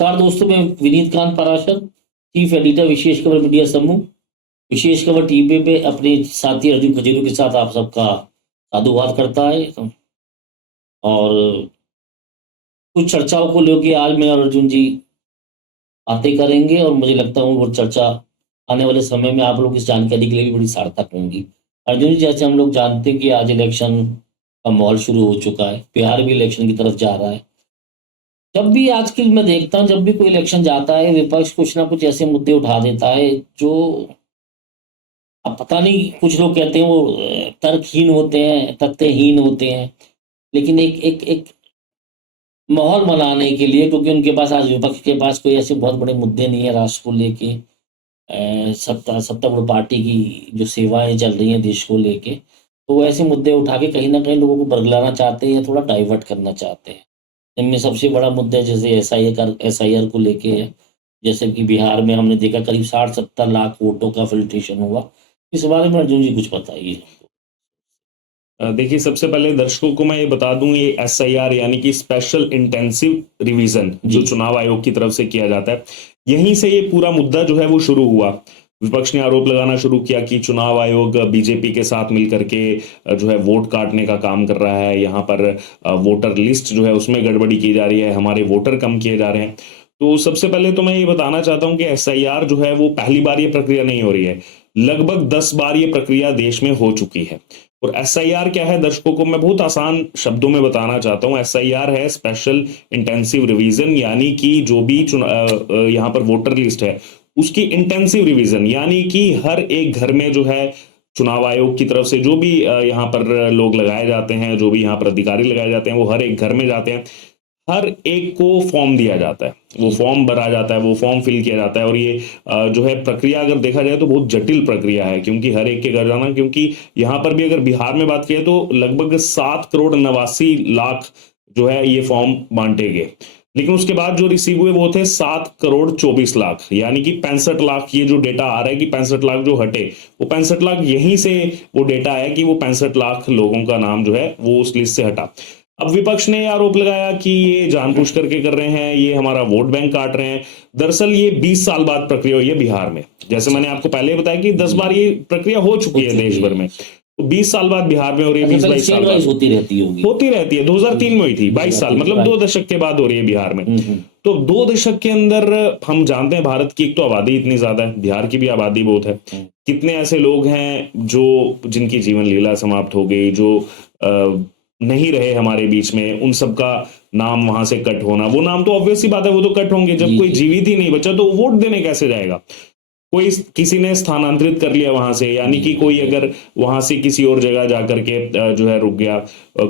नमस्कार दोस्तों, मैं विनीत कांत पाराशर, चीफ एडिटर विशेष खबर मीडिया समूह, विशेष खबर टीवी पे अपने साथी अर्जुन खजीरू के साथ आप सबका साधुवाद करता है। और कुछ चर्चाओं को लेकर आज मैं और अर्जुन जी बातें करेंगे और मुझे लगता है वो चर्चा आने वाले समय में आप लोग इस जानकारी के लिए भी बड़ी सार्थक होंगी। अर्जुन जी, जैसे हम लोग जानते हैं कि आज इलेक्शन का माहौल शुरू हो चुका है, बिहार भी इलेक्शन की तरफ जा रहा है। जब भी आजकल मैं देखता हूँ, जब भी कोई इलेक्शन जाता है, विपक्ष कुछ ना कुछ ऐसे मुद्दे उठा देता है जो अब पता नहीं, कुछ लोग कहते हैं वो तर्कहीन होते हैं, तथ्यहीन होते हैं, लेकिन एक एक एक माहौल बनाने के लिए, क्योंकि उनके पास आज विपक्ष के पास कोई ऐसे बहुत बड़े मुद्दे नहीं है राष्ट्र को लेके, सत्तारूढ़ पार्टी की जो सेवाएं चल रही हैं देश को लेके, तो वो ऐसे मुद्दे उठा के कहीं ना कहीं लोगों को बरगलाना चाहते हैं या थोड़ा डाइवर्ट करना चाहते हैं। इनमें सबसे बड़ा मुद्दा जैसे एसआईआर को लेके है। जैसे कि बिहार में हमने देखा करीब 60-70 लाख वोटों का फिल्ट्रेशन हुआ। इस बारे में अर्जुन जी कुछ बताइए। देखिए, सबसे पहले दर्शकों को मैं ये बता दूं, ये एसआईआर यानी कि स्पेशल इंटेंसिव रिवीजन जो चुनाव आयोग की तरफ से किया जाता है, यहीं से ये पूरा मुद्दा जो है वो शुरू हुआ। विपक्ष ने आरोप लगाना शुरू किया कि चुनाव आयोग बीजेपी के साथ मिलकर के जो है वोट काटने का काम कर रहा है, यहाँ पर वोटर लिस्ट जो है उसमें गड़बड़ी की जा रही है, हमारे वोटर कम किए जा रहे हैं। तो सबसे पहले तो मैं ये बताना चाहता हूं कि एसआईआर जो है वो पहली बार ये प्रक्रिया नहीं हो रही है, लगभग 10 बार ये प्रक्रिया देश में हो चुकी है। और एसआईआर क्या है, दर्शकों को मैं बहुत आसान शब्दों में बताना चाहता हूं। एसआईआर है स्पेशल इंटेंसिव रिवीजन, यानी कि जो भी यहाँ पर वोटर लिस्ट है उसकी इंटेंसिव रिवीजन, यानी कि हर एक घर में जो है चुनाव आयोग की तरफ से जो भी यहाँ पर लोग लगाए जाते हैं, जो भी यहाँ पर अधिकारी लगाए जाते हैं, वो हर एक घर में जाते हैं, हर एक को फॉर्म दिया जाता है, वो फॉर्म भरा जाता है, वो फॉर्म फिल किया जाता है। और ये जो है प्रक्रिया अगर देखा जाए तो बहुत जटिल प्रक्रिया है, क्योंकि हर एक के घर जाना, क्योंकि यहाँ पर भी अगर बिहार में बात किया तो लगभग 7,89,00,000 जो है ये फॉर्म बांटे गए, लेकिन उसके बाद जो रिसीव हुए वो थे 7,24,00,000, यानी कि 65 लाख। ये जो डेटा आ रहा है कि 65 लाख जो हटे, वो 65 लाख यहीं से वो डेटा है कि वो 65 लाख लोगों का नाम जो है वो उस लिस्ट से हटा। अब विपक्ष ने आरोप लगाया कि ये जानबूझ करके कर रहे हैं, ये हमारा वोट बैंक काट रहे हैं। दरअसल ये 20 साल बाद प्रक्रिया हुई है बिहार में। जैसे मैंने आपको पहले बताया कि 10 बार ये प्रक्रिया हो चुकी है देश भर में, तो 20 साल बाद बिहार में हो रही है। 20-22 साल बाद होती रहती है। 2003 में हुई थी, 22 साल मतलब 2 दशक के बाद हो रही है बिहार में। तो 2 दशक के अंदर हम जानते हैं भारत की एक तो आबादी इतनी ज्यादा है, बिहार की भी आबादी बहुत है। कितने ऐसे लोग हैं जो जिनकी जीवन लीला समाप्त हो गई, जो नहीं रहे हमारे बीच में, उन सब का नाम वहां से कट होना, वो नाम तो ऑब्वियस सी बात है, वो तो कट होंगे। जब कोई जीवित ही नहीं बचा तो वोट देने कैसे जाएगा? कोई किसी ने स्थानांतरित कर लिया वहां से, यानी कि कोई अगर वहां से किसी और जगह जाकर के जो है रुक गया,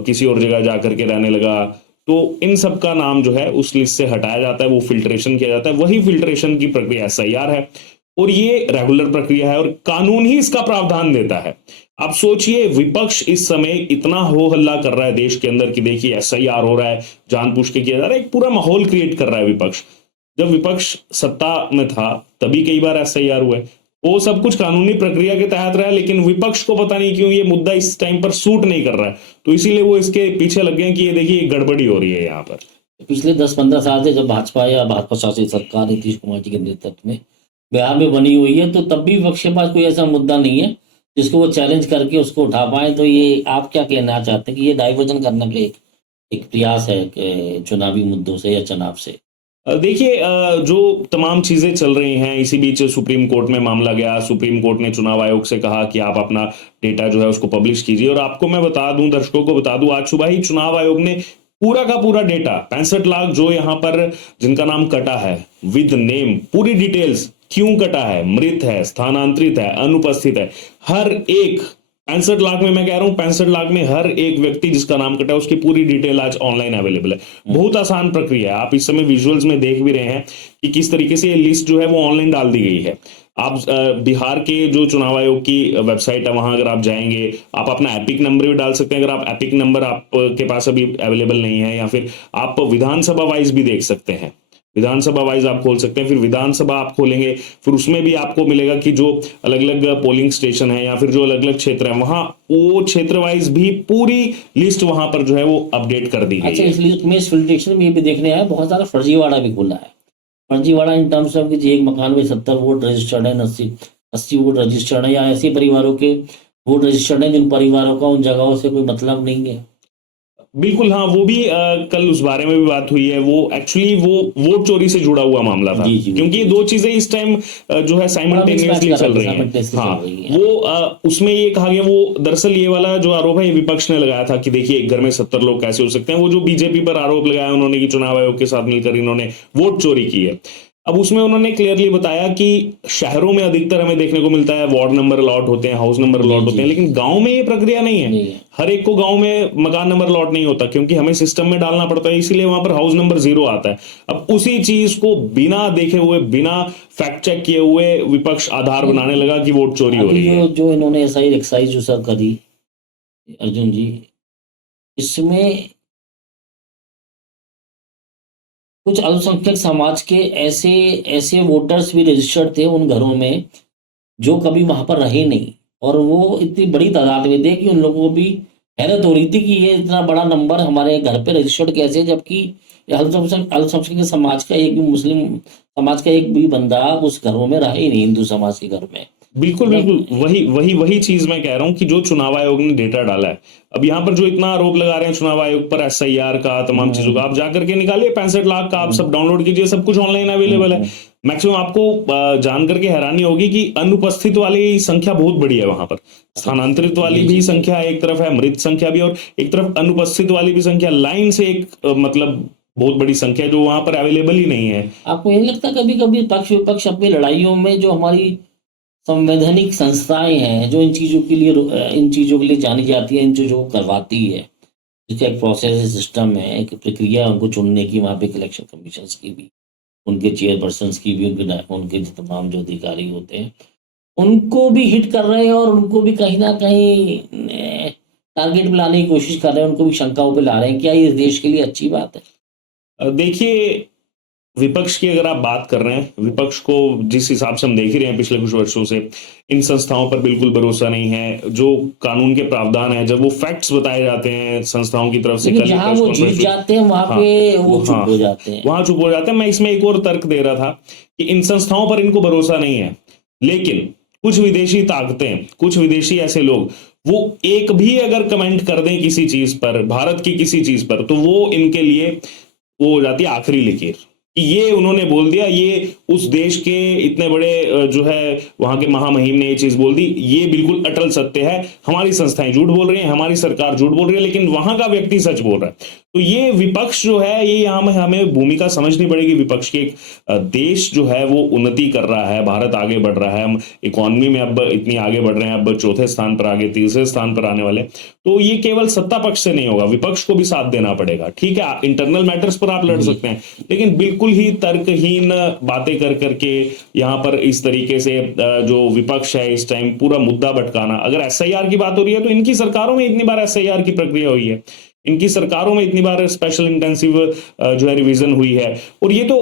किसी और जगह जाकर के रहने लगा, तो इन सब का नाम जो है उस लिस्ट से हटाया जाता है, वो फिल्ट्रेशन किया जाता है। वही फिल्ट्रेशन की प्रक्रिया एसआईआर है, और ये रेगुलर प्रक्रिया है और कानून ही इसका प्रावधान देता है। आप सोचिए, विपक्ष इस समय इतना हो हल्ला कर रहा है देश के अंदर कि देखिए एसआईआर हो रहा है, जानबूझ के किया जा रहा है, एक पूरा माहौल क्रिएट कर रहा है विपक्ष। जब विपक्ष सत्ता में था तभी कई बार एसआईआर हुए, वो सब कुछ कानूनी प्रक्रिया के तहत रहा, लेकिन विपक्ष को पता नहीं क्यों ये मुद्दा इस टाइम पर सूट नहीं कर रहा है, तो इसीलिए वो इसके पीछे लग गए कि ये देखिए गड़बड़ी हो रही है यहाँ पर। पिछले 10-15 साल से जब भाजपा या भाजपा शासित सरकार नीतीश कुमार जी के नेतृत्व में बिहार में बनी हुई है, तो तब भी विपक्ष के पास कोई ऐसा मुद्दा नहीं है जिसको वो चैलेंज करके उसको उठा पाए। तो ये आप क्या कहना चाहते हैं कि ये डाइवर्जन करने का एक प्रयास है चुनावी मुद्दों से या चुनाव से? देखिए, जो तमाम चीजें चल रही हैं, इसी बीच सुप्रीम कोर्ट में मामला गया। सुप्रीम कोर्ट ने चुनाव आयोग से कहा कि आप अपना डेटा जो है उसको पब्लिश कीजिए। और आपको मैं बता दूं, दर्शकों को बता दूं, आज सुबह ही चुनाव आयोग ने पूरा का पूरा डेटा 65 लाख जो यहाँ पर जिनका नाम कटा है विद नेम, पूरी डिटेल्स, क्यों कटा है, मृत है, स्थानांतरित है, अनुपस्थित है, हर एक 65 लाख में, मैं कह रहा हूं 65 लाख में हर एक व्यक्ति जिसका नाम कटा है उसकी पूरी डिटेल आज ऑनलाइन अवेलेबल है। बहुत आसान प्रक्रिया है। आप इस समय विजुअल्स में देख भी रहे हैं कि किस तरीके से ये लिस्ट जो है वो ऑनलाइन डाल दी गई है। आप बिहार के जो चुनाव आयोग की वेबसाइट है वहां अगर आप जाएंगे, आप अपना एपिक नंबर भी डाल सकते हैं, अगर आप एपिक नंबर आपके पास अभी अवेलेबल नहीं है, या फिर आप विधानसभा वाइज भी देख सकते हैं, विधानसभा वाइज आप खोल सकते हैं। फिर विधानसभा आप खोलेंगे, फिर उसमें भी आपको मिलेगा कि जो अलग अलग पोलिंग स्टेशन है या फिर जो अलग अलग क्षेत्र है, वहां वो क्षेत्र वाइज भी पूरी लिस्ट वहां पर जो है वो अपडेट कर दी गई है। अच्छा, इस लिस्ट में, इस फिल्ट्रेशन में ये भी देखने आया बहुत सारा फर्जीवाड़ा भी खुला है। फर्जीवाड़ा इन टर्म्स ऑफ कि एक मकान में 70 वोट रजिस्टर्ड है, 80 वोट रजिस्टर्ड है, या ऐसे परिवारों के वोट रजिस्टर्ड है जिन परिवारों का उन जगहों से कोई मतलब नहीं है। बिल्कुल हाँ, वो भी कल उस बारे में भी बात हुई है। वो एक्चुअली वो वोट चोरी से जुड़ा हुआ मामला था, जी, जी, क्योंकि ये दो चीजें इस टाइम जो है साइमल्टेनियसली चल रही हैं। हाँ, वो उसमें ये कहा गया, वो दरअसल ये वाला जो आरोप है ये विपक्ष ने लगाया था कि देखिए एक घर में 70 लोग कैसे हो सकते हैं। वो जो बीजेपी पर आरोप लगाया उन्होंने कि चुनाव आयोग के साथ मिलकर इन्होंने वोट चोरी की है। अब उसमें उन्होंने क्लियरली बताया कि शहरों में अधिकतर हमें देखने को मिलता है वार्ड नंबर अलॉट होते हैं, हाउस नंबर अलॉट होते हैं, लेकिन गांव में ये प्रक्रिया नहीं है। हर एक को गांव में मकान नंबर अलॉट नहीं होता, क्योंकि हमें सिस्टम में डालना पड़ता है, इसीलिए वहां पर हाउस नंबर 0 आता है। अब उसी चीज को बिना देखे हुए, बिना फैक्ट चेक किए हुए विपक्ष आधार बनाने लगा कि वोट चोरी हो रही है। जो इन्होंने एक्साइज जो सर करी अर्जुन जी, इसमें कुछ अल्पसंख्यक समाज के ऐसे वोटर्स भी रजिस्टर्ड थे उन घरों में जो कभी वहां पर रहे नहीं, और वो इतनी बड़ी तादाद में थे कि उन लोगों को भी हैरत हो रही थी कि ये इतना बड़ा नंबर हमारे घर पे रजिस्टर्ड कैसे, जबकि अल्पसंख्यक समाज का एक भी, मुस्लिम समाज का एक भी बंदा उस घरों में रहा ही नहीं, हिंदू समाज के घर में। बिल्कुल वही चीज मैं कह रहा हूं कि जो चुनाव आयोग ने डेटा डाला है, अब यहाँ पर जो इतना आरोप लगा रहे हैं चुनाव आयोग पर SIR का, तमाम चीजों का, आप जाकर के निकालिए 65 लाख का, आप सब डाउनलोड कीजिए, सब कुछ ऑनलाइन अवेलेबल है। मैक्सिमम आपको जान करके हैरानी होगी कि अनुपस्थित वाली संख्या बहुत बड़ी है वहां पर। स्थानांतरित वाली भी संख्या एक तरफ है, मृत संख्या भी, और एक तरफ अनुपस्थित वाली भी संख्या, लाइन से एक मतलब बहुत बड़ी संख्या जो वहां पर अवेलेबल ही नहीं है। आपको नहीं लगता कभी कभी पक्ष विपक्ष अपनी लड़ाइयों में जो हमारी संवैधानिक संस्थाएं हैं, जो इन चीज़ों के लिए जानी जाती है, इन चीज़ों को करवाती है, जिसका एक प्रोसेस सिस्टम है, एक प्रक्रिया उनको चुनने की, वहाँ पे इलेक्शन कमीशन की भी, उनके चेयरपर्सन की भी, उनके जो तमाम जो अधिकारी होते हैं उनको भी हिट कर रहे हैं, और उनको भी कहीं ना कहीं टारगेट में लाने की कोशिश कर रहे हैं, उनको भी शंकाओं पे ला रहे हैं। क्या ये देश के लिए अच्छी बात है? देखिए, विपक्ष की अगर आप बात कर रहे हैं, विपक्ष को जिस हिसाब से हम देख ही रहे हैं पिछले कुछ वर्षों से, इन संस्थाओं पर बिल्कुल भरोसा नहीं है। जो कानून के प्रावधान है, जब वो फैक्ट्स बताए जाते हैं संस्थाओं की तरफ से, जहां वो जीत जाते हैं वहां पे वो चुप हो जाते हैं, वहां चुप हो जाते हैं। मैं इसमें एक और तर्क दे रहा था कि इन संस्थाओं पर इनको भरोसा नहीं है, लेकिन कुछ विदेशी ताकतें, कुछ विदेशी ऐसे लोग, वो एक भी अगर कमेंट कर दें किसी चीज पर, भारत की किसी चीज पर, तो वो इनके लिए वो हो जाती है आखिरी लकीर। ये उन्होंने बोल दिया, ये उस देश के इतने बड़े जो है वहां के महामहिम ने ये चीज बोल दी, ये बिल्कुल अटल सत्य है। हमारी संस्थाएं झूठ बोल रही हैं, हमारी सरकार झूठ बोल रही है, लेकिन वहां का व्यक्ति सच बोल रहा है। तो ये विपक्ष जो है, ये यहाँ में हमें भूमिका समझनी पड़ेगी विपक्ष की। एक देश जो है वो उन्नति कर रहा है, भारत आगे बढ़ रहा है, हम इकोनॉमी में अब इतनी आगे बढ़ रहे हैं, अब चौथे स्थान पर आगे, तीसरे स्थान पर आने वाले। तो ये केवल सत्ता पक्ष से नहीं होगा, विपक्ष को भी साथ देना पड़ेगा। ठीक है, इंटरनल मैटर्स पर आप लड़ सकते हैं, लेकिन बिल्कुल ही तर्कहीन बातें कर करके यहाँ पर इस तरीके से जो विपक्ष है इस टाइम पूरा मुद्दा भटकाना। अगर SIR की बात हो रही है, तो इनकी सरकारों में इतनी बार SIR की प्रक्रिया हुई है, इनकी सरकारों में इतनी बार स्पेशल इंटेंसिव जो है रिवीजन हुई है, और ये तो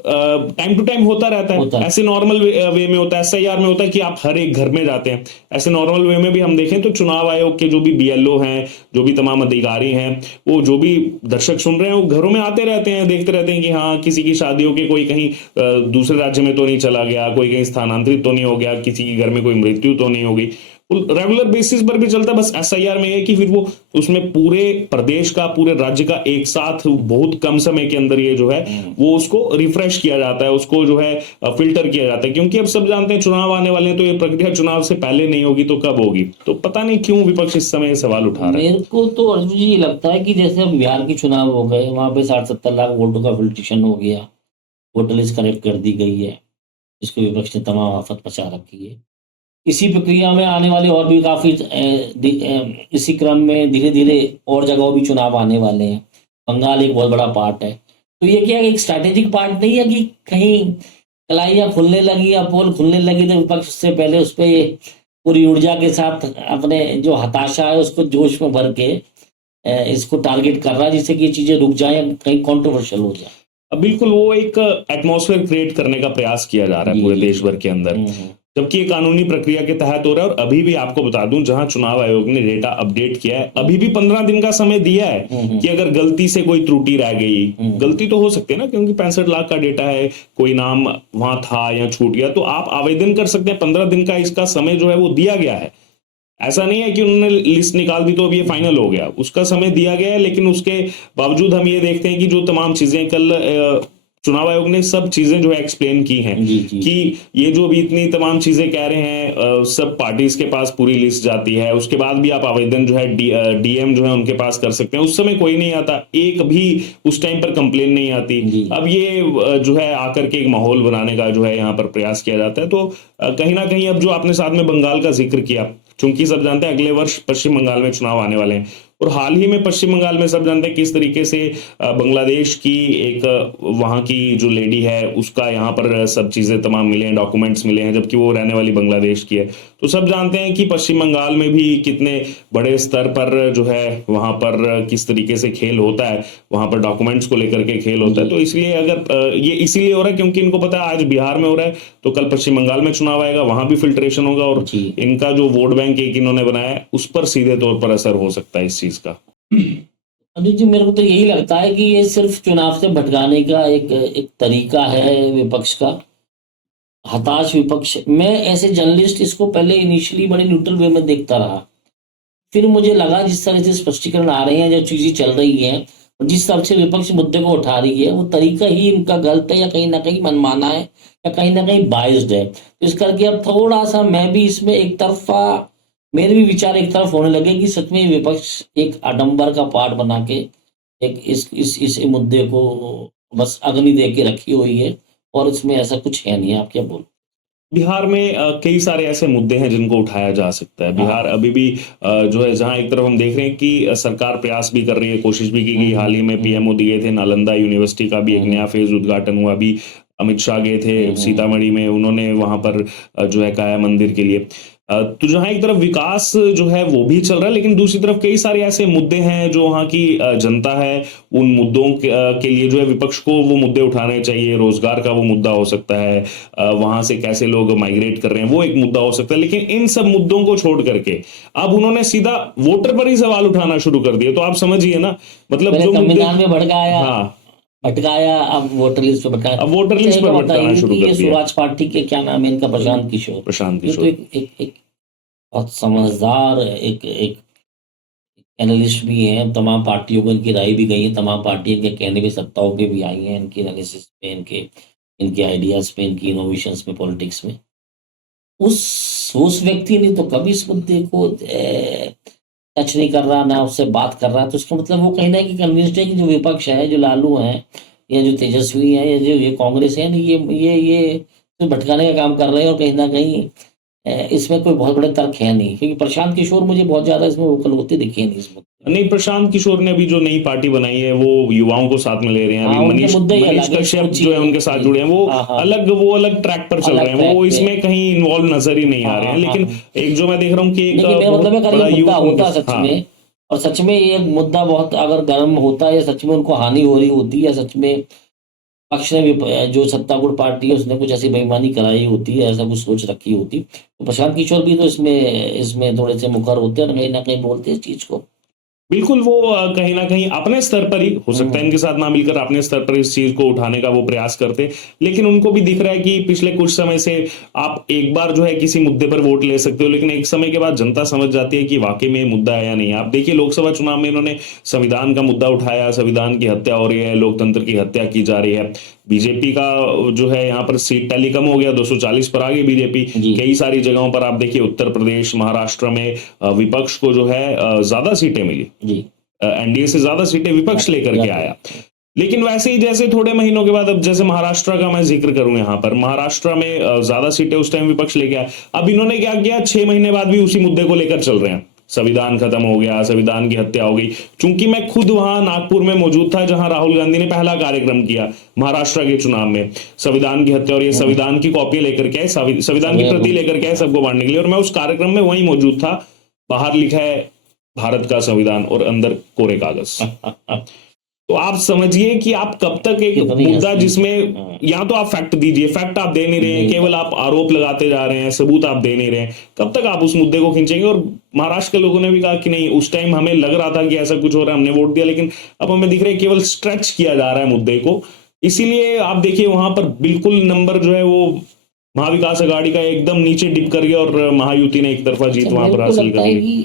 टाइम टू टाइम होता रहता है। ऐसे नॉर्मल वे में होता है, SIR में होता है कि आप हर एक घर में जाते हैं। ऐसे नॉर्मल वे में भी हम देखें तो चुनाव आयोग के जो भी BLO हैं, जो भी तमाम अधिकारी हैं, वो जो भी दर्शक सुन रहे हैं, वो घरों में आते रहते हैं, देखते रहते हैं कि हाँ किसी की शादी हो के कोई कहीं दूसरे राज्य में तो नहीं चला गया, कोई कहीं स्थानांतरित तो नहीं हो गया, किसी के घर में कोई मृत्यु तो नहीं हो गई। रेगुलर बेसिस पर भी चलता है। बस SIR में है कि फिर वो उसमें पूरे प्रदेश का, पूरे राज्य का एक साथ बहुत कम समय के अंदर ये जो है वो उसको रिफ्रेश किया जाता है, उसको जो है फिल्टर किया जाता है, क्योंकि अब सब जानते हैं चुनाव आने वाले हैं, तो ये प्रक्रिया चुनाव से पहले नहीं होगी तो कब होगी। तो पता नहीं क्यों विपक्ष इस समय सवाल उठा रहा है। मेरे को तो अर्जुन जी ये लगता है कि जैसे अब बिहार के चुनाव हो गए, वहां पे 60-70 लाख वोटों का फिल्ट्रेशन हो गया, वोटर लिस्ट करेक्ट कर दी गई है, जिसको विपक्ष ने तमाम आफत मचा रखी है। इसी प्रक्रिया में आने वाले और भी काफी इसी क्रम में धीरे धीरे और जगहों भी चुनाव आने वाले हैं। बंगाल एक बहुत बड़ा पार्ट है। तो ये क्या एक स्ट्रैटेजिक पार्ट नहीं है कि कहीं कलाइयाँ खुलने लगी या पोल खुलने लगी तो विपक्ष से पहले उस पर पूरी ऊर्जा के साथ अपने जो हताशा है उसको जोश में भर के इसको टारगेट कर रहा है, जिससे कि ये चीजें रुक जाए, कहीं कॉन्ट्रोवर्शियल हो जाए। बिल्कुल, वो एक एटमॉस्फेयर क्रिएट करने का प्रयास किया जा रहा है पूरे देश भर के अंदर। जबकि ये कानूनी प्रक्रिया के तहत हो रहा है। और अभी भी आपको बता दूं, जहां चुनाव आयोग ने डेटा अपडेट किया है, अभी भी 15 दिन का समय दिया है कि अगर गलती से कोई त्रुटि रह गई, गलती तो हो सकती है ना, क्योंकि 65 लाख का डेटा है, कोई नाम वहां था या छूट गया, तो आप आवेदन कर सकते हैं। 15 दिन का इसका समय जो है वो दिया गया है। ऐसा नहीं है कि उन्होंने लिस्ट निकाल दी तो अब ये फाइनल हो गया, उसका समय दिया गया है। लेकिन उसके बावजूद हम ये देखते हैं कि जो तमाम चीजें कल चुनाव आयोग ने सब चीजें जो है एक्सप्लेन की हैं कि ये जो भी इतनी तमाम चीजें कह रहे हैं, सब पार्टीज के पास पूरी लिस्ट जाती है, उसके बाद भी आप आवेदन जो है डीएम जो है उनके पास कर सकते हैं। उस समय कोई नहीं आता, एक भी उस टाइम पर कंप्लेन नहीं आती। अब ये जो है आकर के एक माहौल बनाने का जो है यहाँ पर प्रयास किया जाता है। तो कहीं ना कहीं अब जो आपने साथ में बंगाल का जिक्र किया, चूंकि सब जानते हैं अगले वर्ष पश्चिम बंगाल में चुनाव आने वाले हैं, और हाल ही में पश्चिम बंगाल में सब जानते हैं किस तरीके से बांग्लादेश की एक वहां की जो लेडी है उसका यहाँ पर सब चीजें तमाम मिले हैं, डॉक्यूमेंट्स मिले हैं, जबकि वो रहने वाली बांग्लादेश की है। तो सब जानते हैं कि पश्चिम बंगाल में भी कितने बड़े स्तर पर जो है वहां पर किस तरीके से खेल होता है, वहां पर डॉक्यूमेंट्स को लेकर के खेल होता है। तो इसलिए अगर ये इसीलिए हो रहा है क्योंकि इनको पता है आज बिहार में हो रहा है, तो कल पश्चिम बंगाल में चुनाव आएगा, वहां भी फिल्ट्रेशन होगा, और इनका जो वोट बैंक एक इन्होंने बनाया है उस पर सीधे तौर पर असर हो सकता है इस चीज का। अजीत जी, मेरे को तो यही लगता है कि ये सिर्फ चुनाव से भटकाने का एक तरीका है विपक्ष का, हताश विपक्ष। मैं ऐसे जर्नलिस्ट इसको पहले इनिशियली बड़े न्यूट्रल वे में देखता रहा, फिर मुझे लगा जिस तरह से स्पष्टीकरण आ रहे हैं, जो चीजें चल रही हैं, और जिस तरह से विपक्ष मुद्दे को उठा रही है, वो तरीका ही इनका गलत है, या कहीं ना कहीं मनमाना है, या कहीं ना कहीं बाइस्ड है। तो इस करके अब थोड़ा सा मैं भी इसमें एक तरफा, मेरे भी विचार एक तरफ होने लगे कि सच में विपक्ष एक आडंबर का पार्ट बना के एक इस मुद्दे को बस अग्नि दे के रखी हुई है, और इसमें ऐसा कुछ है नहीं। आप क्या बोल? बिहार में कई सारे ऐसे मुद्दे हैं जिनको उठाया जा सकता है। बिहार अभी भी जो है, जहां एक तरफ हम देख रहे हैं कि सरकार प्रयास भी कर रही है, कोशिश भी की गई। हाल ही में पीएमओ दिए थे, नालंदा यूनिवर्सिटी का भी एक नया फेज उद्घाटन हुआ। अभी अमित शाह गए थे सीतामढ़ी में, उन्होंने वहां पर जो है काया मंदिर के लिए। तो जहां एक तरफ विकास जो है वो भी चल रहा है, लेकिन दूसरी तरफ कई सारे ऐसे मुद्दे हैं जो वहां की जनता है, उन मुद्दों के लिए जो है विपक्ष को वो मुद्दे उठाने चाहिए। रोजगार का वो मुद्दा हो सकता है, वहां से कैसे लोग माइग्रेट कर रहे हैं वो एक मुद्दा हो सकता है। लेकिन इन सब मुद्दों को छोड़ करके अब उन्होंने सीधा वोटर पर ही सवाल उठाना शुरू कर दिए। तो आप समझिए ना, मतलब जो संविधान में भड़काया, हाँ भटकाया, अब वोटर लिस्ट पर भटकाया, अब वोटर लिस्ट पर भटकाना शुरू कर दिया। स्वराज पार्टी के क्या नाम है इनका, प्रशांत किशोर। तो एक बहुत समझदार एक एनालिस्ट भी हैं, तमाम पार्टियों को इनकी राय भी गई है, तमाम पार्टियों के कहने भी, सत्ताओं के भी आई हैं, इनकी एनालिसिस पे, इनके आइडियाज पे, इनकी इनोवेशंस में, पॉलिटिक्स में। उस व्यक्ति ने तो कभी इस मुद्दे को टच नहीं कर रहा, ना उससे बात कर रहा। तो उसका मतलब वो कहीं ना कहीं कन्विंस्ड है कि जो विपक्ष है, जो लालू हैं, या जो तेजस्वी है, या जो ये कांग्रेस है, ये तो भटकाने का काम कर रहे हैं, और कहीं ना कहीं इसमें कोई बहुत बड़े तर्क है नहीं, क्योंकि प्रशांत किशोर मुझे बहुत ज्यादा इसमें वोकल होते दिखे नहीं इस मुद्दे। नहीं, प्रशांत किशोर ने अभी जो नई पार्टी बनाई है वो युवाओं को साथ में ले रहे हैं। अभी मनीष कश्यप जो है उनके साथ जुड़े हैं, वो अलग ट्रैक पर चल रहे हैं, वो इसमें कहीं इन्वॉल्व नजर ही नहीं आ रहे हैं। लेकिन एक जो मैं देख रहा हूँ कि होता सच में, और सच में ये मुद्दा बहुत अगर गर्म होता है, सच में उनको हानि हो रही होती है, सच में पक्ष ने, जो सत्तारूढ़ पार्टी है, उसने कुछ ऐसी बेईमानी कराई होती है, ऐसा कुछ सोच रखी होती, तो प्रशांत किशोर भी तो इसमें थोड़े से मुखर होते हैं, और कहीं ना कहीं बोलते हैं इस चीज को। बिल्कुल, वो कहीं ना कहीं अपने स्तर पर ही हो सकता है, इनके साथ ना मिलकर अपने स्तर पर इस चीज को उठाने का वो प्रयास करते। लेकिन उनको भी दिख रहा है कि पिछले कुछ समय से आप एक बार जो है किसी मुद्दे पर वोट ले सकते हो, लेकिन एक समय के बाद जनता समझ जाती है कि वाकई में मुद्दा है या नहीं। आप देखिए, लोकसभा चुनाव में इन्होंने संविधान का मुद्दा उठाया, संविधान की हत्या हो रही है, लोकतंत्र की हत्या की जा रही है। बीजेपी का जो है यहाँ पर सीट टैली कम हो गया, 240 पर आ गई बीजेपी। कई सारी जगहों पर आप देखिए, उत्तर प्रदेश, महाराष्ट्र में विपक्ष को जो है ज्यादा सीटें मिली, एनडीए से ज्यादा सीटें विपक्ष लेकर के आया। लेकिन वैसे ही जैसे थोड़े महीनों के बाद, अब जैसे महाराष्ट्र का मैं जिक्र करूं, यहाँ पर महाराष्ट्र में ज्यादा सीटें उस टाइम विपक्ष लेके आया। अब इन्होंने क्या किया, 6 महीने बाद भी उसी मुद्दे को लेकर चल रहे हैं। संविधान खत्म हो गया, संविधान की हत्या हो गई। चूंकि मैं खुद वहां नागपुर में मौजूद था, जहां राहुल गांधी ने पहला कार्यक्रम किया महाराष्ट्र के चुनाव में, संविधान की हत्या और ये संविधान की कॉपी लेकर के, संविधान की प्रति लेकर के सबको बांटने के लिए, और मैं उस कार्यक्रम में वहीं मौजूद था। बाहर लिखा है भारत का संविधान और अंदर कोरे कागज। तो आप समझिए कि आप कब तक एक कितनी मुद्दा हंसी। जिसमें हाँ, या तो आप फैक्ट दीजिए, फैक्ट आप दे नहीं रहे हैं, नहीं केवल आप आरोप लगाते जा रहे हैं, सबूत आप दे नहीं रहे हैं, कब तक आप उस मुद्दे को खींचेंगे। और महाराष्ट्र के लोगों ने भी कहा कि नहीं, उस टाइम हमें लग रहा था कि ऐसा कुछ हो रहा है, हमने वोट दिया, लेकिन अब हमें दिख रहा है केवल स्ट्रेच किया जा रहा है मुद्दे को। इसीलिए आप देखिए वहां पर बिल्कुल नंबर जो है वो महाविकास आघाड़ी का एकदम नीचे डिप कर गया और महायुति ने एक तरफा अच्छा जीत वहां पर मेरे को हासिल लगता कर है ली। कि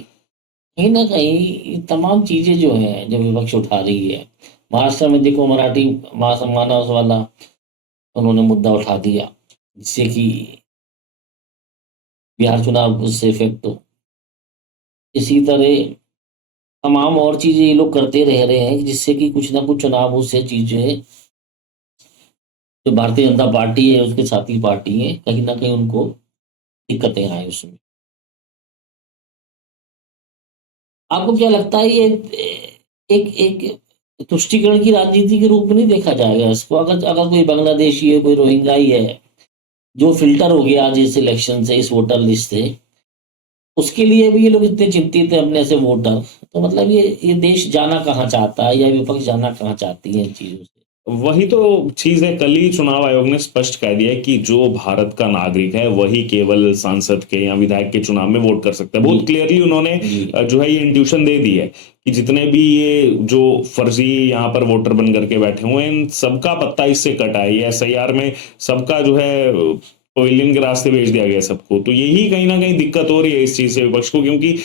कहीं ना कहीं ये तमाम चीजें जो हैं जो विपक्ष उठा रही है, महाराष्ट्र में देखो मराठी महासम्मान वाला उन्होंने मुद्दा उठा दिया, जिससे कि बिहार चुनाव उससे इफेक्ट हो। इसी तरह तमाम और चीजें ये लोग करते रह रहे हैं जिससे कि कुछ ना कुछ चुनाव से चीजें, जो भारतीय जनता पार्टी है उसके साथी पार्टी है, कहीं ना कहीं उनको दिक्कतें आए उसमें। आपको क्या लगता है ये एक एक तुष्टीकरण की राजनीति के रूप में नहीं देखा जाएगा इसको? अगर अगर कोई बांग्लादेशी है, कोई रोहिंग्याई है, जो फिल्टर हो गया आज इस इलेक्शन से, इस वोटर लिस्ट से, उसके लिए भी ये लोग इतने चिंतित है अपने से वोटर, तो मतलब ये देश जाना कहाँ चाहता है, या विपक्ष जाना कहाँ चाहती है इन चीजों से? वही तो चीज है। कल ही चुनाव आयोग ने स्पष्ट कह दिया है कि जो भारत का नागरिक है वही केवल सांसद के या विधायक के चुनाव में वोट कर सकता है। बहुत जी क्लियरली उन्होंने जी जो है ये इंट्यूशन दे दी है कि जितने भी ये जो फर्जी यहाँ पर वोटर बन करके बैठे हुए हैं, इन सबका पत्ता इससे कटा है। ये एसआईआर में सबका जो है पवेलियन के रास्ते भेज दिया गया सबको। तो यही कहीं ना कहीं दिक्कत हो रही है इस चीज से विपक्ष को, क्योंकि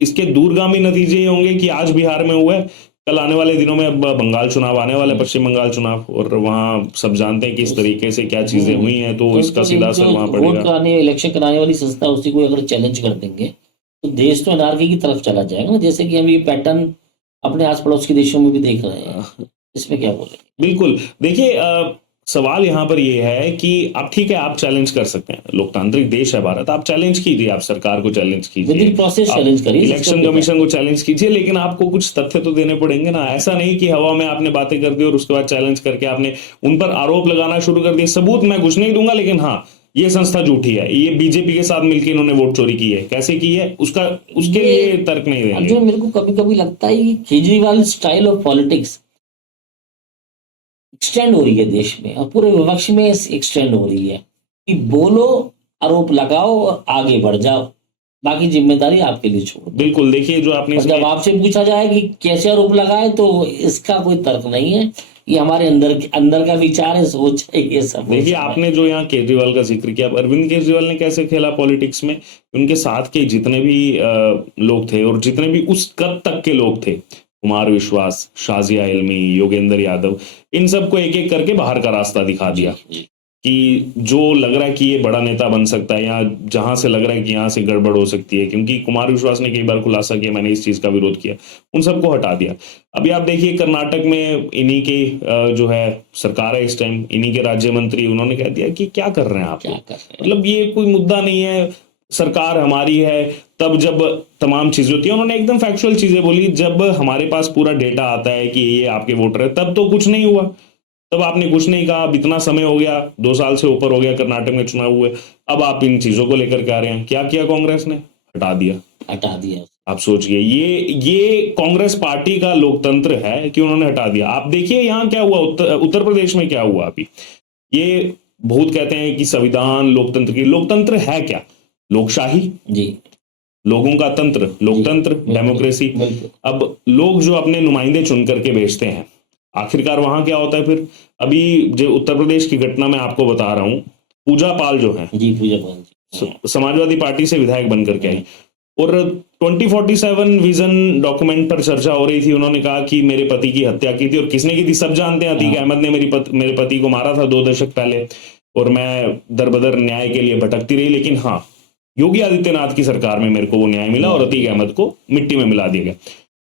इसके दूरगामी नतीजे ये होंगे कि आज बिहार में हुआ है, कल आने वाले दिनों में अब बंगाल चुनाव आने वाले, पश्चिम बंगाल चुनाव, और वहां सब जानते हैं कि इस तरीके से क्या चीजें हुई हैं, तो इसका सीधा असर वहां वोट पड़ेगा। कराने इलेक्शन कराने वाली संस्था उसी को अगर चैलेंज कर देंगे तो देश तो अनारकी की तरफ चला जाएगा ना, जैसे कि हम ये पैटर्न अपने आस पड़ोस के देशों में भी देख रहे हैं। इसमें क्या बोले? बिल्कुल। देखिए सवाल यहाँ पर ये है कि आप ठीक है, आप चैलेंज कर सकते हैं, लोकतांत्रिक देश है भारत, आप चैलेंज कीजिए, आप सरकार को चैलेंज विद कीजिए, इन प्रोसेस आप चैलेंज करिए इलेक्शन सिस्टम के कमीशन को तहत। चैलेंज कीजिए, लेकिन आपको कुछ तथ्य तो देने पड़ेंगे ना। ऐसा नहीं कि हवा में आपने बातें कर दी और उसके बाद चैलेंज करके आपने उन पर आरोप लगाना शुरू कर दिए। सबूत मैं कुछ नहीं दूंगा, लेकिन हाँ ये संस्था झूठी है, ये बीजेपी के साथ मिलकर इन्होंने वोट चोरी की है, कैसे की है उसका उसके ये लिए तर्क नहीं देंगे। जो मेरे को कभी कभी लगता है कि Kejriwal style of politics extend हो रही है देश में, और पूरे विपक्ष में एक्सटेंड हो रही है कि बोलो, आरोप लगाओ और आगे बढ़ जाओ, बाकी जिम्मेदारी आपके लिए छोड़ दो। बिल्कुल। देखिए जो आपने और जब इसमें आपसे पूछा जाए कि कैसे आरोप लगाए तो इसका कोई तर्क नहीं है, ये हमारे अंदर का विचार है, सोच है, ये सब हो देखिए सकता है। आपने जो यहाँ केजरीवाल का जिक्र किया, अब अरविंद केजरीवाल ने कैसे खेला पॉलिटिक्स में, उनके साथ के जितने भी लोग थे और जितने भी उस कद तक के लोग थे, कुमार विश्वास, शाजिया इल्मी, योगेंद्र यादव, इन सबको एक एक करके बाहर का रास्ता दिखा दिया जी, कि जो लग रहा है कि ये बड़ा नेता बन सकता है, या जहां से लग रहा है कि यहाँ से गड़बड़ हो सकती है, क्योंकि कुमार विश्वास ने कई बार खुलासा किया मैंने इस चीज का विरोध किया, उन सबको हटा दिया। अभी आप देखिए कर्नाटक में इन्हीं के जो है सरकार है इस टाइम, इन्हीं के राज्य मंत्री, उन्होंने कह दिया कि क्या कर रहे हैं आप क्या लोग? कर रहे हैं? मतलब ये कोई मुद्दा नहीं है, सरकार हमारी है। तब जब तमाम चीजें होती है, उन्होंने एकदम फैक्चुअल चीजें बोली, जब हमारे पास पूरा डेटा आता है कि ये आपके वोटर है, तब तो कुछ नहीं हुआ, तब आपने कुछ नहीं कहा। अब इतना समय हो गया, 2 साल से ऊपर हो गया कर्नाटक में चुनाव हुए, अब आप इन चीजों को लेकर के आ रहे हैं। क्या किया कांग्रेस ने? हटा दिया। हटा दिया। आप सोचिए, ये कांग्रेस पार्टी का लोकतंत्र है कि उन्होंने हटा दिया। आप देखिए यहाँ क्या हुआ, उत्तर प्रदेश में क्या हुआ अभी। ये बहुत कहते हैं कि संविधान लोकतंत्र की, लोकतंत्र है क्या? लोकशाही, जी लोगों का तंत्र, लोकतंत्र, बिल्कुल, डेमोक्रेसी। बिल्कुल। अब लोग जो अपने नुमाइंदे चुन करके भेजते हैं, आखिरकार वहां क्या होता है फिर? अभी जो उत्तर प्रदेश की घटना मैं आपको बता रहा हूं, पूजा पाल जो है जी पूजा पाल जी। समाजवादी पार्टी से विधायक बन करके आई, और 2047 विजन डॉक्यूमेंट पर चर्चा हो रही थी। उन्होंने कहा कि मेरे पति की हत्या की थी, और किसने की थी सब जानते हैं, अतीक अहमद ने मेरे पति को मारा था 2 दशक पहले, और मैं दर बदर न्याय के लिए भटकती रही, लेकिन हाँ योगी आदित्यनाथ की सरकार में मेरे को वो न्याय मिला और अतीक अहमद को मिट्टी में मिला दिया गया।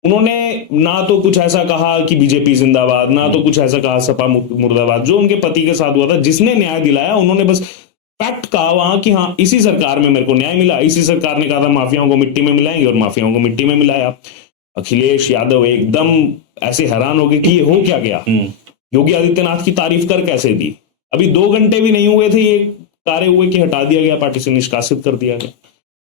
उन्होंने ना तो कुछ ऐसा कहा कि बीजेपी जिंदाबाद, ना तो कुछ ऐसा कहा सपा मुर्दाबाद। जो उनके पति के साथ हुआ था, जिसने न्याय दिलाया, उन्होंने बस फैक्ट कहा वहां कि हाँ इसी सरकार में मेरे को न्याय मिला, इसी सरकार ने कहा था माफियाओं को मिट्टी में मिलाएंगे, और माफियाओं को मिट्टी में मिलाया। अखिलेश यादव एकदम ऐसे हैरान हो गए कि ये हो क्या गया, योगी आदित्यनाथ की तारीफ कर कैसे दी। अभी 2 घंटे भी नहीं हुए थे ये कार्य हुए कि हटा दिया गया, पार्टी से निष्कासित कर दिया गया।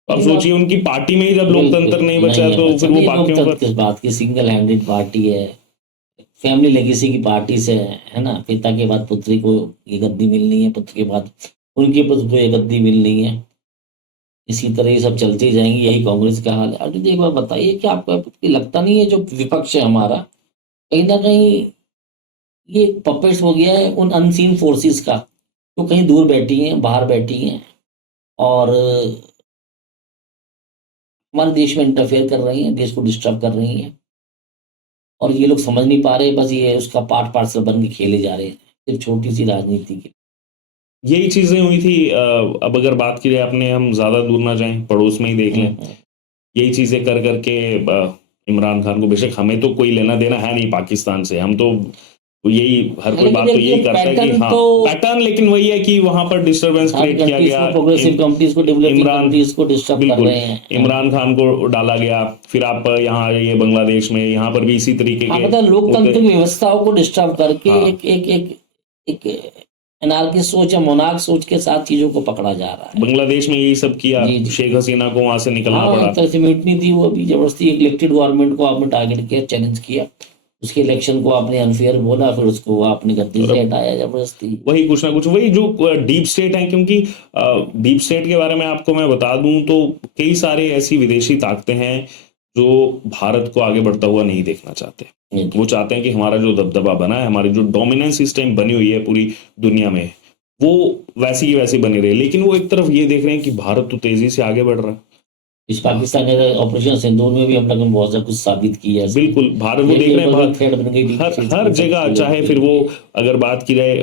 अब सोचिए उनकी पार्टी में ही जब लोकतंत्र नहीं बचा, तो फिर वो बाकियों पर किस बात की सिंगल हैंडेड पार्टी है, फैमिली लेगेसी की पार्टी से है ना, पिता के बाद पुत्री को ये गद्दी मिलनी है, पुत्र के बाद उनके पुत्र को ये गद्दी मिलनी है। इसी तरह ये सब चलती जाएंगी, यही कांग्रेस का हाल है। अर्जुन जी एक बार बताइए कि आपको लगता नहीं है जो विपक्ष है हमारा कहीं ना कहीं ये पपेट्स हो गया है उन अनसीन फोर्सेस का, जो कहीं दूर बैठी हैं, बाहर बैठी हैं और हमारे देश में इंटरफेयर कर रही हैं, देश को डिस्टर्ब कर रही हैं और ये लोग समझ नहीं पा रहे, बस ये उसका पार्ट पार्सल बन के खेले जा रहे हैं सिर्फ छोटी सी राजनीति के। यही चीजें हुई थी। अब अगर बात की जाए, अपने हम ज्यादा दूर ना जाएं, पड़ोस में ही देख लें, यही चीजें कर करके इमरान खान को, बेशक हमें तो कोई लेना देना है नहीं पाकिस्तान से, हम तो यही हर कोई बात तो यही करता है कि हाँ पैटर्न, लेकिन वही है कि वहां पर डिस्टरबेंस क्रिएट किया गया, प्रोग्रेसिव कंट्रीज को, डेवलपिंग कंट्रीज को डिस्टर्ब कर बिल्कुल रहे हैं। इमरान खान को डाला गया, फिर आप यहाँ ये बांग्लादेश में, यहाँ पर भी इसी तरीके के मतलब लोकतांत्रिक व्यवस्थाओं को डिस्टर्ब करके हाँ। एक एनार्की सोच या मोनार्क सोच के साथ चीजों को पकड़ा जा रहा है। बांग्लादेश में यही सब किया, शेख हसीना को वहां से निकलना पड़ा, तरह म्यूटनी थी, वो भी जबरदस्ती इलेक्टेड गवर्नमेंट को आपने टारगेट किया, चैलेंज किया, उसके इलेक्शन को आपने अनफेयर बोला, फिर उसको आपने गद्दी से हटाया जबरदस्ती। वही कुछ ना कुछ, वही जो डीप स्टेट है, क्योंकि डीप स्टेट के बारे में आपको मैं बता दूं तो कई सारे ऐसी विदेशी ताकतें हैं जो भारत को आगे बढ़ता हुआ नहीं देखना चाहते। वो चाहते हैं कि हमारा जो दबदबा बना है, हमारी जो डोमिनेंस इस टाइम बनी हुई है पूरी दुनिया में, वो वैसी की वैसी बनी रहे, लेकिन वो एक तरफ ये देख रहे हैं कि भारत तो तेजी से आगे बढ़ रहा है। इस पाकिस्तान के ऑपरेशन सिंदूर में भी हम लोगों ने बहुत सा कुछ साबित किया है। बिल्कुल, भारत वो देख रहे हैं, हर जगह, चाहे फिर वो अगर बात की जाए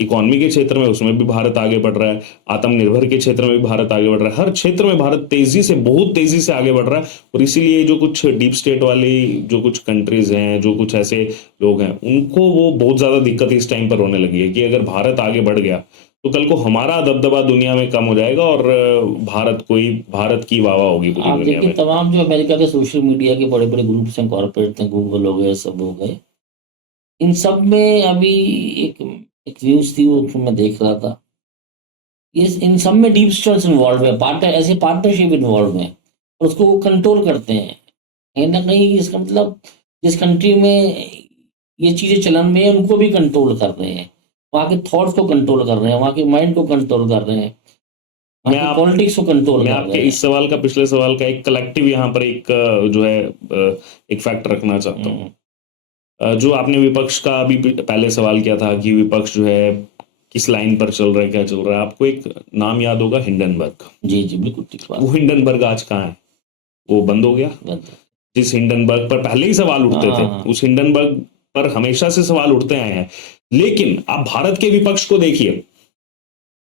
इकोनॉमी के क्षेत्र में, उसमें भी भारत आगे बढ़ रहा है, आत्मनिर्भर के क्षेत्र में भी भारत आगे बढ़ रहा है, हर क्षेत्र में भारत तेजी से, बहुत तेजी से आगे बढ़ रहा है। और इसीलिए जो कुछ डीप स्टेट वाली जो कुछ कंट्रीज हैं, जो कुछ ऐसे लोग हैं, उनको वो बहुत ज्यादा दिक्कत इस टाइम पर होने लगी है कि अगर भारत आगे बढ़ गया तो कल को हमारा दबदबा दुनिया में कम हो जाएगा और भारत की वाह होगी पूरी दुनिया में। तमाम जो अमेरिका के सोशल मीडिया के बड़े बड़े ग्रुप्स हैं, कॉर्पोरेट हैं, गूगल हो गए, सब हो गए, इन सब में अभी एक न्यूज थी, वो मैं देख रहा था, इन सब में डीप स्टेट्स इन्वॉल्व है, ऐसे पार्टनरशिप इन्वॉल्व है और उसको वो कंट्रोल करते हैं कहीं ना कहीं। इसका मतलब जिस कंट्री में ये चीजें चलन में है, उनको भी कंट्रोल कर रहे हैं, वहाँ के थॉट्स को कंट्रोल कर रहे हैं, वहाँ के माइंड को कंट्रोल कर रहे हैं, पॉलिटिक्स को कंट्रोल कर रहे हैं। मैं आपके इस सवाल का, पिछले सवाल का एक कलेक्टिव यहाँ पर एक जो है एक फैक्ट रखना चाहता हूँ। जो आपने विपक्ष का अभी पहले सवाल किया था कि विपक्ष जो है किस लाइन पर चल रहा है, क्या चल रहा है, आपको एक नाम याद होगा, हिंडनबर्ग। जी जी बिल्कुल ठीक बात। वो हिंडनबर्ग आज कहाँ है? वो बंद हो गया। जिस हिंडनबर्ग पर पहले ही सवाल उठते थे, उस हिंडनबर्ग पर हमेशा से सवाल उठते आए हैं, लेकिन आप भारत के विपक्ष को देखिए,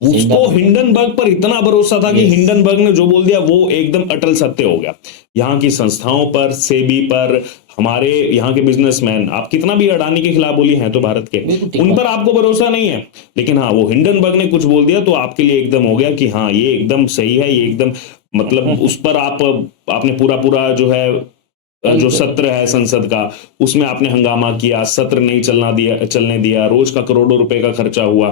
उसको हिंडनबर्ग पर इतना भरोसा था कि हिंडनबर्ग ने जो बोल दिया वो एकदम अटल सत्य हो गया। यहाँ की संस्थाओं पर, सेबी पर, हमारे यहाँ के बिजनेसमैन, आप कितना भी अडानी के खिलाफ बोलिए, हैं तो भारत के, उन पर आपको भरोसा नहीं है, लेकिन हाँ वो हिंडनबर्ग ने कुछ बोल दिया तो आपके लिए एकदम हो गया कि हाँ ये एकदम सही है, ये एकदम मतलब उस पर आपने पूरा जो है जो सत्र है संसद का, उसमें आपने हंगामा किया, सत्र नहीं चलने दिया, रोज का करोड़ों रुपए का खर्चा हुआ।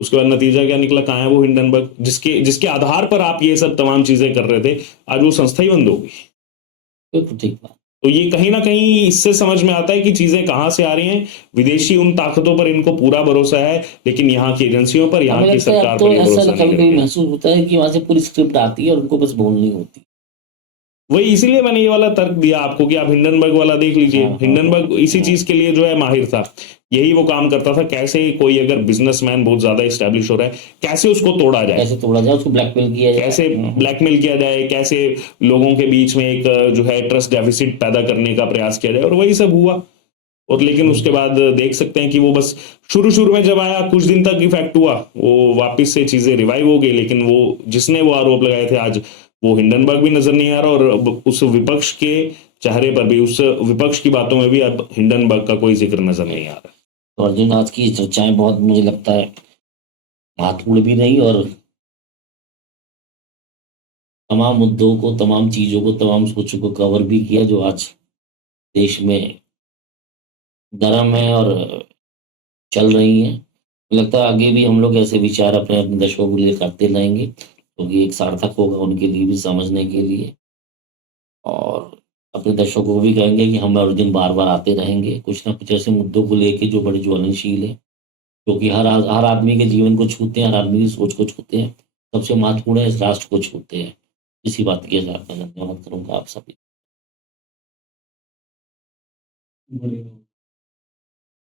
उसके बाद नतीजा क्या निकला? कहाँ है वो हिंडनबर्ग जिसके आधार पर आप ये सब तमाम चीजें कर रहे थे? आज वो संस्था ही बंद होगी। ठीक बात। तो ये कहीं ना कहीं इससे समझ में आता है कि चीजें कहां से आ रही हैं। विदेशी उन ताकतों पर इनको पूरा भरोसा है, लेकिन यहाँ की एजेंसियों पर, यहाँ की सरकार पर भरोसा नहीं है। महसूस होता है कि वहां से पूरी स्क्रिप्ट आती है और उनको बस बोलनी होती। वही इसीलिए मैंने ये वाला तर्क दिया आपको कि आप हिंडनबर्ग वाला देख लीजिए। हिंडनबर्ग इसी चीज के लिए जो है माहिर था, यही वो काम करता था, कैसे कोई अगर बिजनेसमैन बहुत ज्यादा एस्टैब्लिश हो रहा है, कैसे उसको तोड़ा जाए, उसको ब्लैकमेल किया जाए, कैसे ब्लैकमेल किया जाए, कैसे लोगों के बीच में एक जो है ट्रस्ट डेफिसिट पैदा करने का प्रयास किया जाए, और वही सब हुआ। और लेकिन उसके बाद देख सकते हैं कि वो बस शुरू में जब आया कुछ दिन तक इफेक्ट हुआ, वो वापस से चीजें रिवाइव हो गई, लेकिन वो जिसने वो आरोप लगाए थे आज वो हिंडनबर्ग भी नजर नहीं आ रहा, और उस विपक्ष के चेहरे पर भी, उस विपक्ष की बातों में भी अब हिंडनबर्ग का कोई जिक्र नजर नहीं आ रहा। तो अर्जुन, आज की चर्चाएं बहुत मुझे लगता है महत्वपूर्ण भी रही, और तमाम मुद्दों को, तमाम चीजों को, तमाम सोचों को कवर भी किया जो आज देश में गर्म है और चल रही हैं। लगता है आगे भी हम लोग ऐसे विचार अपने दर्शकों के लिए करते रहेंगे, क्योंकि एक सार्थक होगा उनके लिए भी समझने के लिए। और अपने दर्शकों को भी कहेंगे कि हम हर दिन बार बार आते रहेंगे, कुछ ना कुछ ऐसे मुद्दों को लेके जो बड़े ज्वलनशील है, क्योंकि हर आदमी के जीवन को छूते हैं, हर आदमी की सोच को छूते हैं, सबसे महत्वपूर्ण है इस राष्ट्र को छूते हैं। इसी बात के साथ मैं धन्यवाद करूंगा आप सभी।